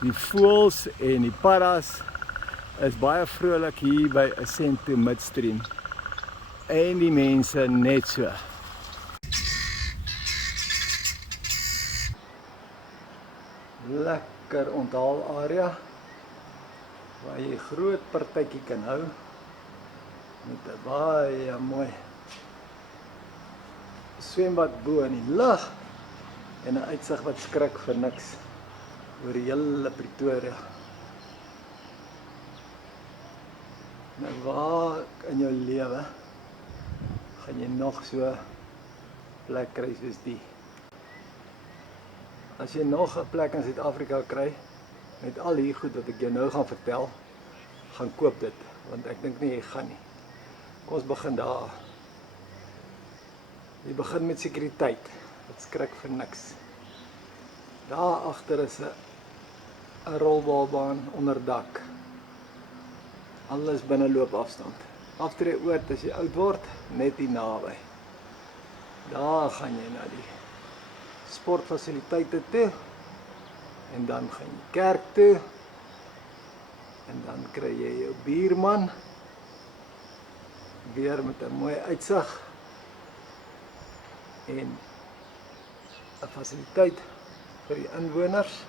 Die voëls en die paddas is baie vrolik hier by 'n sento Midstream. En die mense net so. Lekker onthaalarea waar jy groot partytjie kan hou met 'n baie mooi swembad bo in die lug en 'n uitsig wat skrik vir niks oor die hele Pretoria. Nou waar in jou lewe gaan jy nog so plek kry soos die? As jy nog 'n plek in Suid-Afrika kry met al hier goed wat ek jou nou gaan vertel, gaan koop dit, want ek dink nie jy gaan nie. Kom ons begin daar. Jy begin met sekuriteit. Dit skrik vir niks. Daar agter is 'n rolbalbaan onder dak. Alles binne loopafstand. Aftreeoord as jy oud word, net hier naby. Daar gaan jy na die sportfasiliteite toe en dan gaan jy kerk toe en dan kry jy jou buurman weer met 'n mooi uitsig en 'n fasiliteit vir die inwoners,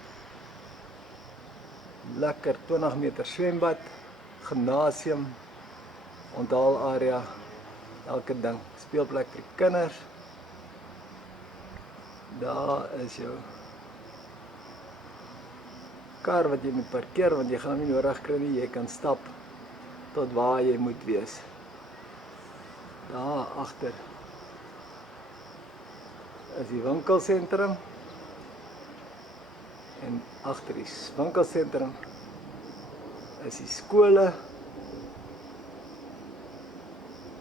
lekker 20 meter swembad, gimnasium, onthaalarea, elke ding, speelplek vir die kinders. Daar is jou kar wat jy moet parkeer, want jy gaan hom nie nodig kry nie, jy kan stap tot waar jy moet wees. Daar agter is die winkelsentrum en agter die winkelsentrum is die skole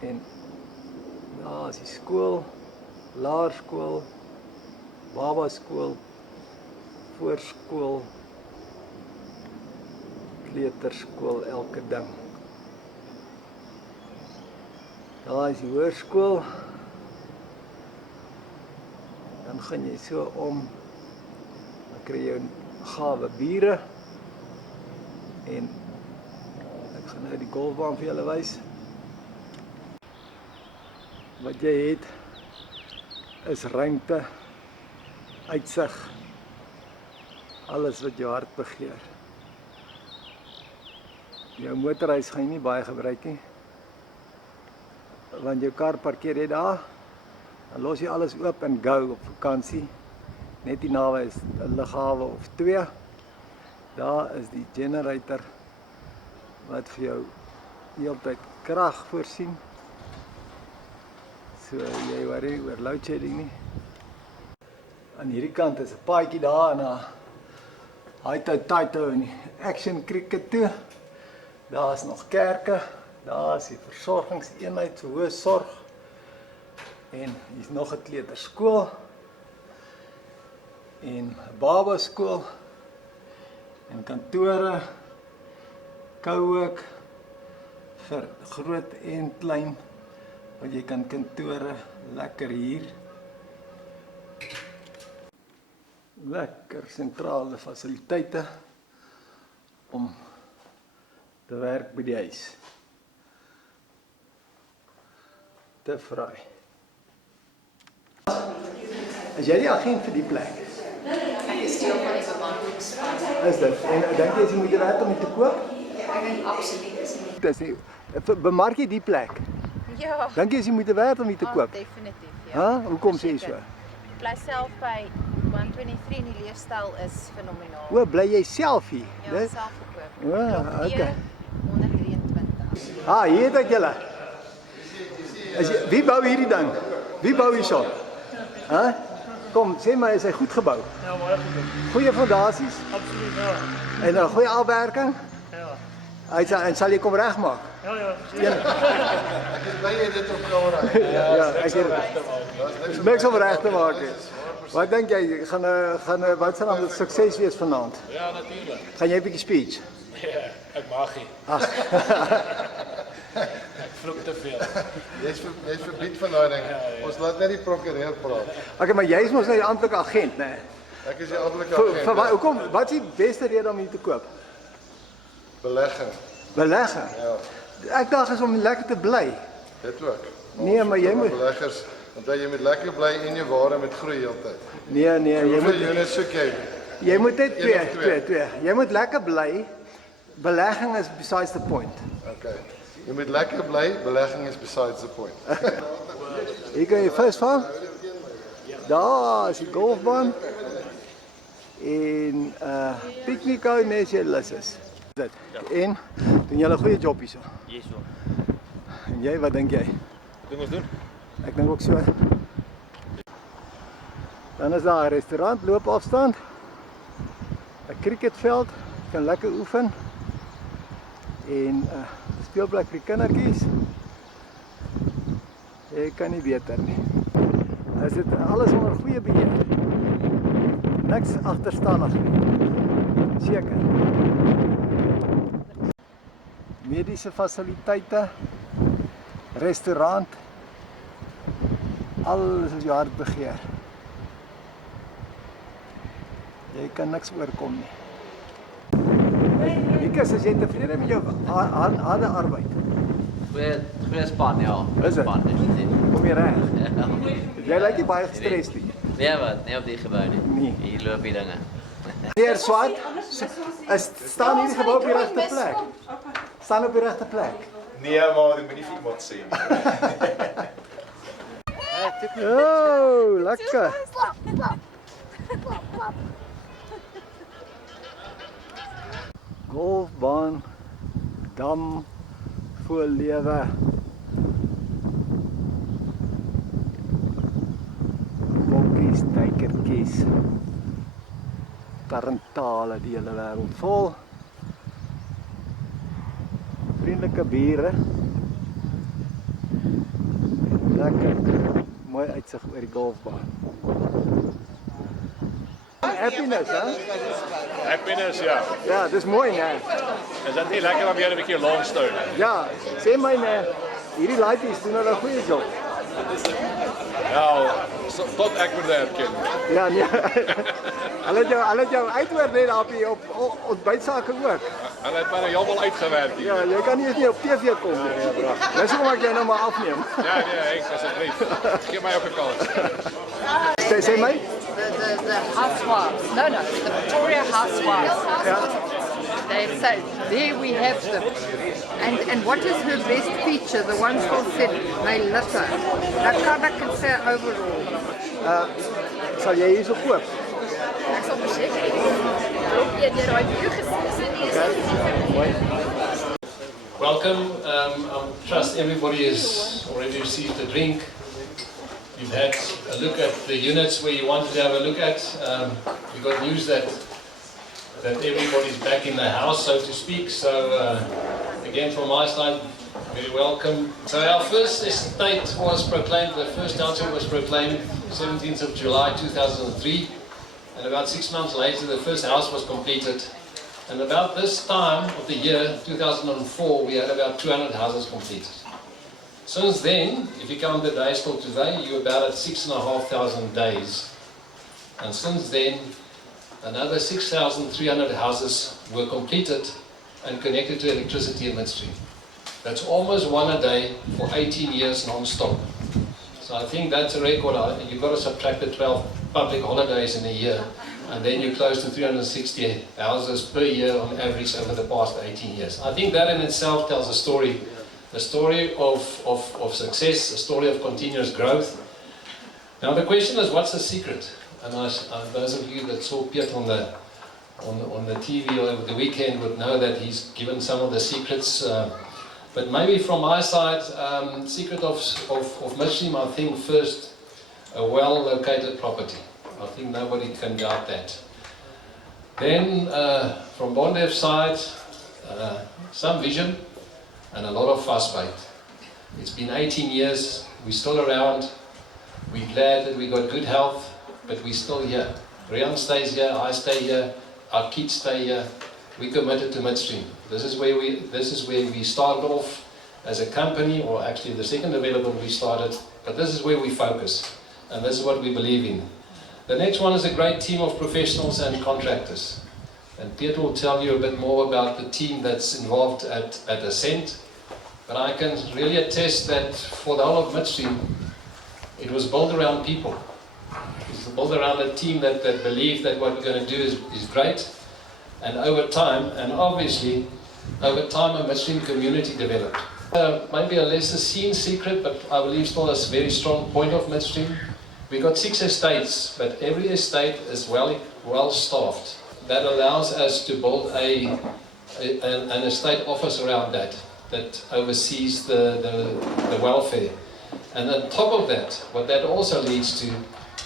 en daar is die skool, laerskool, babaskool, voorskool, kleuterskool, elke ding. Daar is die hoërskool. Dan gaan jy so om, dan kry jy gawe bure en ek gaan nou die golfbaan vir julle wys. Wat jy het is ruimte, uitsig, alles wat jou hart begeer. Jou motorhuis gaan jy nie baie gebruik nie, want jou kar parkeer jy daar, dan los jy alles oop en go op vakansie. Net hier naby is 'n lughawe of 2. Daar is die generator wat vir jou die hele tyd krag voorsien. So jy worry oor load shedding nie. Aan hierdie kant is 'n paadjie daar na Taito en die Action Cricket toe. Daar is nog kerke, daar is die versorgingseenheid vir hoë sorg. En hier is nog 'n kleuterskool en 'n babaskool en kantore, co-work vir groot en klein, want jy kan kantore lekker hier. Lekker sentrale fasiliteite om te werk by die huis. Te vry. Is jy die agent vir die plek? Ek is deel van die bemarkingsspan. Is dit? En dink jy is jy moet werd om dit te koop? Ek dink absoluut is nie. Dis nie. Bemark jy die plek? Ja. Dink jy is jy moet werd om dit te koop? Definitief, ja. Ha? Hoekom sê jy so? Ek bly self by 123 en die leefstyl is fenomenaal. O, bly jy self hier? Ja, Dis- self gekoop. O, okay. 123. Ah, hier het ek julle. Wie bou hierdie ding? Wie bou hierso? Hæ? Kom, sê my, is hy goed gebou? Ja, baie goed. Goeie fondasies Absoluut, ja. en 'n goeie afwerking? Ja. En sal jy kom regmaak? Ja, ja. Ek is bly jy dit op camera. Ja, ek het niks om reg te maak nie. Wat dink jy, gaan wat sal dan 'n sukses wees vanaand? Ja, natuurlik. Gaan jy 'n bietjie speech? Ja, ek mag nie. Ag. Ek vloek te veel. Jy's verbied van daai ding. Ons laat net die prokureur praat. Okay, maar jy is mos nou die amptelike agent, né? Ek is die amptelike agent. Hoekom? Wat is die beste rede om hier te koop? Belegging. Belegging. Ja, Ek dink is om lekker te bly. dit ook. Nee, maar jy moet Beleggers, want jy moet lekker bly en jou waarde met groei heeltyd. nee, jy Hoeveel moet units soek jy? jy moet net Een of twee? twee. Jy moet lekker bly. Belegging is besides the point. Okay. Jy moet lekker bly, belegging is besides the point. Hier kan jy visvang. Daar is die golfbaan. En piknik hou net as jy lus is. Dit. En doen julle 'n goeie job hierso. Yes, hoor. En jy, wat dink jy? Doen ons doen. Ek dink ook so. Dan is daar 'n restaurant, loopafstand. 'n Cricketveld, jy kan lekker oefen. En speelplek vir die kindertjies. Jy kan nie beter nie. Is dit alles onder goeie beheer. Niks agterstallig nie. Seker. Mediese fasiliteite, restaurant, alles is jou hart begeer. Jy kan niks oorkom nie. Nikus, as jy tevrede met jou harde arbeid? Goeie span, ja. Is dit? Span, definitief. Kom jy reg? Ja. Jy lyk nie baie gestres nie. Nee wat, nie op die gebou nie. Nee. Hier loop die dinge. Meneer Swart, staan hierdie gebou op die regte plek? Staan op die regte plek? Nee, maar dit moet nie vir iemand sê nie. Oh, lekker. Golfbaan, dam, voorlewe. Bokkies, duikertjies. Tarantale die hele wêreld vol. Vriendelike bure. Lekker. Mooi uitsig oor die golfbaan. Happiness, hè? Happiness, ja. Ja, dis mooi, né? Is dit nie lekker om weer 'n bietjie Longstone? Ja, sê my né, hierdie laities doen hulle 'n goeie job. Ja, tot ek moet erken. Ja, nee. Hulle het jou uithoor net daar op ontbytsake ook. Hulle het my heeltemal uitgewerk hier. Ja, jy kan nie eens nie op TV kom nie. Dis hoekom ek jou nou maar afneem. Ja, nee, Henk, asseblief. Geef my ook 'n kans. Sê my? The housewives. No, the Victoria housewives. Ja. They say, there we have them. And what is her best feature? The ones who said they litter. Nou kan ek het sê overall. Sal jy hierso koop? Ek sal verseker. Loop jy deur daai view gesien? Mooi. Welcome. I trust everybody has already received a drink. You've had a look at the units where you wanted to have a look at. We got news that everybody's back in the house, so to speak. So again, from my side, very welcome. So our first estate was proclaimed. The first township was proclaimed 17th of July 2003, and about 6 months later, the first house was completed. And about this time of the year, 2004, we had about 200 houses completed. Since then, if you count the days till today, you're about at 6,500 days. And since then, another 6,300 houses were completed and connected to electricity and Midstream. That's almost one a day for 18 years non-stop. So I think that's a record. You've got to subtract the 12 public holidays in a year, and then you're close to 360 houses per year on average over the past 18 years. I think that in itself tells a story of success, a story of continuous growth. Now the question is, what's the secret? And those of you that saw Piet on the TV over the weekend would know that he's given some of the secrets. But maybe from my side, secret of Midstream, I think first, a well-located property. I think nobody can doubt that. Then from Bondev's side, some vision and a lot of fussbait. It's been 18 years, we're still around, we're glad that we got good health, but we're still here. Rian stays here, I stay here, our kids stay here. We committed to Midstream. This is where we started off as a company, or actually the second development we started, but this is where we focus, and this is what we believe in. The next one is a great team of professionals and contractors. And Peter will tell you a bit more about the team that's involved at Ascent. But I can really attest that for the whole of Midstream, it was built around people. It was built around a team that believed that what we're going to do is great. And over time, and obviously, over time a Midstream community developed. Maybe a lesser seen secret, but I believe still a very strong point of Midstream. We got 6 estates, but every estate is well staffed. That allows us to build an estate office around that oversees the welfare. And on top of that, what that also leads to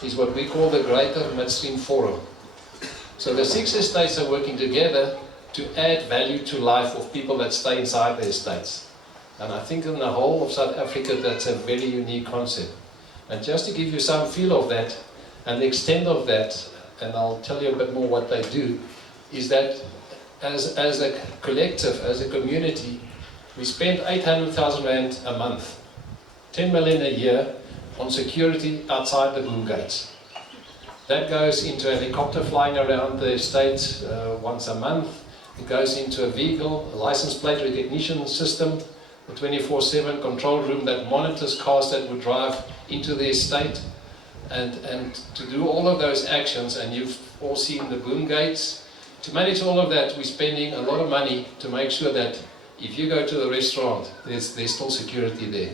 is what we call the Greater Midstream Forum. So the 6 estates are working together to add value to life of people that stay inside the estates. And I think in the whole of South Africa, that's a very unique concept. And just to give you some feel of that, and the extent of that, and I'll tell you a bit more what they do, is that as a collective, as a community, we spend 800,000 Rand a month, 10 million a year on security outside the boom gates. That goes into a helicopter flying around the estate once a month. It goes into a vehicle, a license plate recognition system, a 24/7 control room that monitors cars that would drive into the estate. And to do all of those actions, and you've all seen the boom gates, to manage all of that, we're spending a lot of money to make sure that if you go to the restaurant, there's still security there.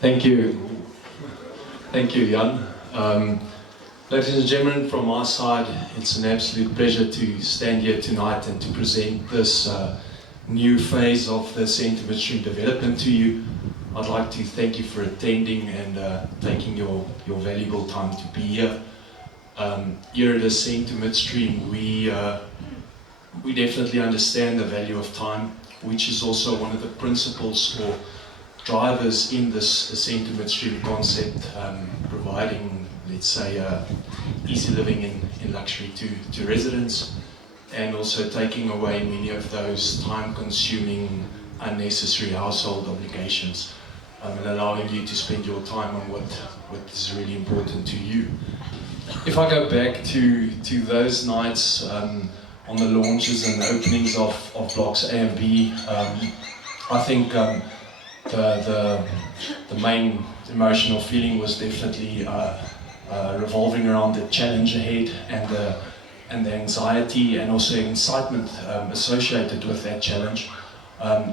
Thank you. Thank you, Jan. Ladies and gentlemen, from my side, it's an absolute pleasure to stand here tonight and to present this new phase of the Centre Midstream development to you. I'd like to thank you for attending and taking your valuable time to be here. Here at the Centre Midstream, we definitely understand the value of time, which is also one of the principles or drivers in this Centre Midstream concept, providing, let's say, easy living in luxury to residents, and also taking away many of those time-consuming, unnecessary household obligations, and allowing you to spend your time on what is really important to you. If I go back to those nights on the launches and the openings of blocks A and B, I think the main emotional feeling was definitely revolving around the challenge ahead and the anxiety and also excitement associated with that challenge.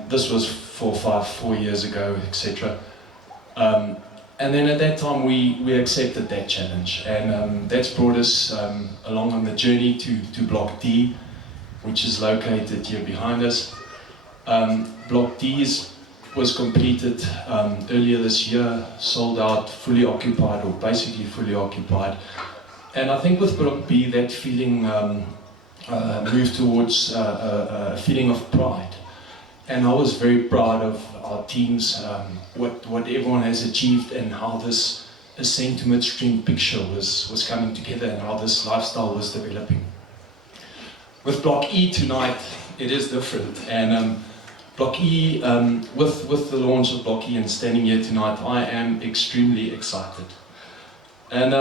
This was 4 years ago, etc. And then at that time we accepted that challenge, and that's brought us along on the journey to Block D, which is located here behind us. Block D was completed earlier this year, sold out, fully occupied, or basically fully occupied. And I think with Block B, that feeling moved towards a feeling of pride. And I was very proud of our teams, what everyone has achieved, and how this Ascent to Midstream picture was coming together, and how this lifestyle was developing. With Block E tonight, it is different. And Block E, with the launch of Block E and standing here tonight, I am extremely excited. And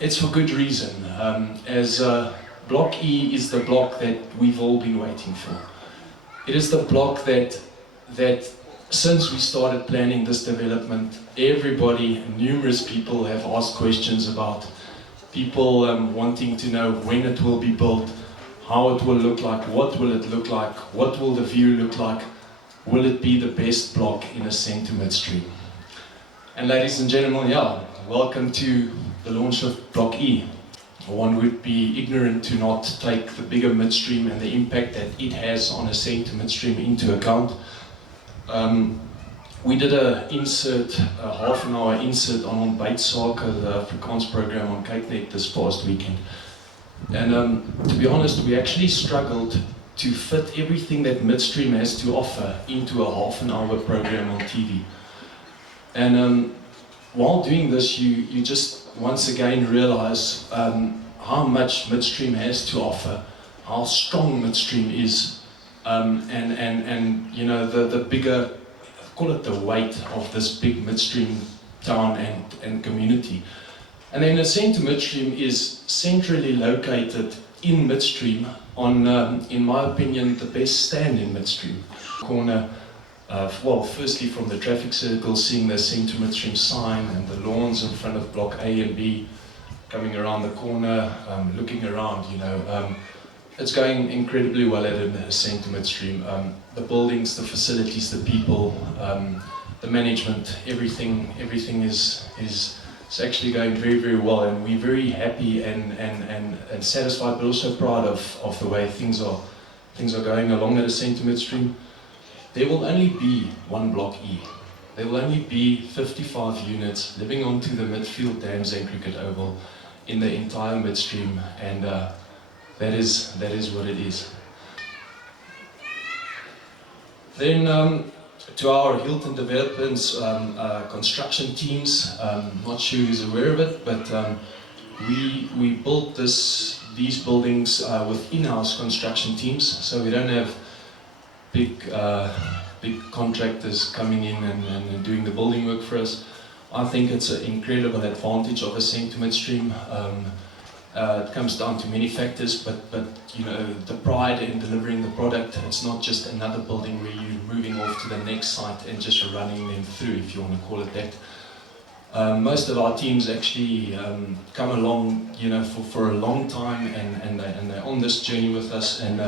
it's for good reason, as Block E is the block that we've all been waiting for. It is the block that since we started planning this development, everybody, numerous people have asked questions about. People wanting to know when it will be built, how it will look like, what will it look like, what will the view look like, will it be the best block in Ascent to Midstream. And ladies and gentlemen, welcome to the launch of Block E. One would be ignorant to not take the bigger Midstream and the impact that it has on Ascent to Midstream into account. We did a half an hour insert on Bytesake, the Afrikaans program on Capenet this past weekend. And to be honest, we actually struggled to fit everything that Midstream has to offer into a half an hour program on TV. And while doing this, you just once again realize how much Midstream has to offer, how strong Midstream is, and you know, the bigger, call it the weight of this big Midstream town and community. And then the centre Midstream is centrally located in Midstream on, in my opinion, the best stand in Midstream. Corner, well, firstly from the traffic circle, seeing the centre Midstream sign and the lawns in front of block A and B, coming around the corner, looking around, you know, it's going incredibly well at the centre Midstream. The buildings, the facilities, the people, the management, everything is actually going very, very well, and we're very happy and satisfied, but also proud of the way things are going along at the centre Midstream. There will only be one block E. There will only be 55 units living onto the midfield dams and cricket oval in the entire Midstream, and that is what it is. Then to our Hilton Developments construction teams, not sure who's aware of it, but we built these buildings with in-house construction teams, so we don't have big contractors coming in and doing the building work for us. I think it's an incredible advantage of a centre Midstream. It comes down to many factors, but you know, the pride in delivering the product. It's not just another building where you're moving off to the next site and just running them through, if you want to call it that. Most of our teams actually come along, you know, for a long time, and they're on this journey with us. And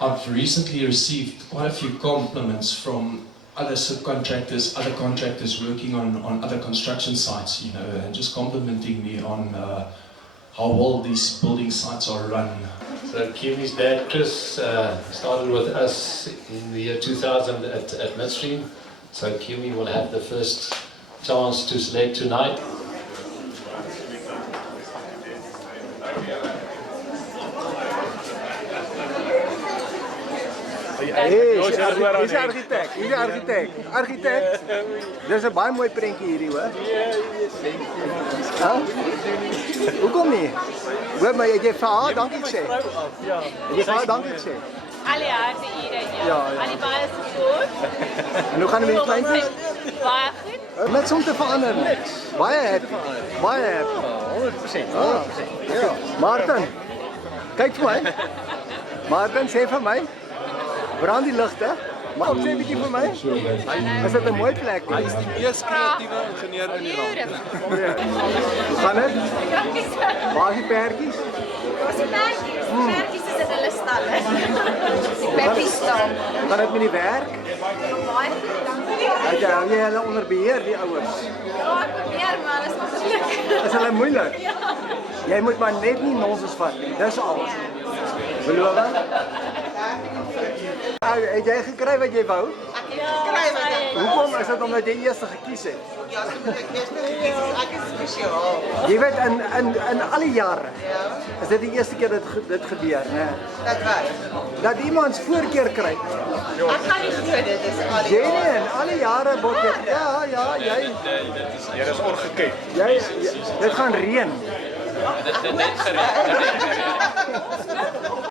I've recently received quite a few compliments from other subcontractors, other contractors working on other construction sites, you know, and just complimenting me on how well these building sites are run. So Kiwi's dad, Chris, started with us in the year 2000 at Midstream. So Kiwi will have the first chance to select tonight. He's architect. Architect. Dis 'n baie mooi prentjie hierdie, hoor. Ja. Hoekom nie? Hoor maar jy vir haar dankie sê. Ja. Jy vir haar dankie sê. Al die harde ure, ja. Ja. Al die baie support. En hoe gaan dit met die kleintjies? Baie goed. Niks om te verander nie. Baie happy. Baie happy. 100%. 100%. Ja. Martin. Kyk vir my. Martin sê vir my. Brand die ligte. Maar op sê 'n bietjie vir my. Is dit 'n mooi plek? Hy is die mees kreatiewe ingenieur in die land. Hoe gaan dit? Waar is die perdjies? Ons die perkies. Die perkies is in hulle stalle. Die peppies staan. Hoe gaan dit met die werk? Baie goed, dankie. Hou jy hulle onder beheer, die ouers? Ja, ek probeer, maar alles is moeilik. Is hulle moeilik? Ja. Jy moet maar net nie nonsens vat nie. Dis alles. Beloof? Het jy gekry wat jy wou? Ek het gekry wat ek wou. Hoekom is dit omdat jy eers gekies het? Ja, so moet ek eers gekies. Ek is spesiaal. Jy weet in al die jare. Is dit die eerste keer dat dit gebeur, né? Dat wat? Dat iemand voorkeur kry. Ek kan nie glo dit is al die Jy nie in al die jare word jy Hier is ongekend. dit gaan reën. Dit net gereed.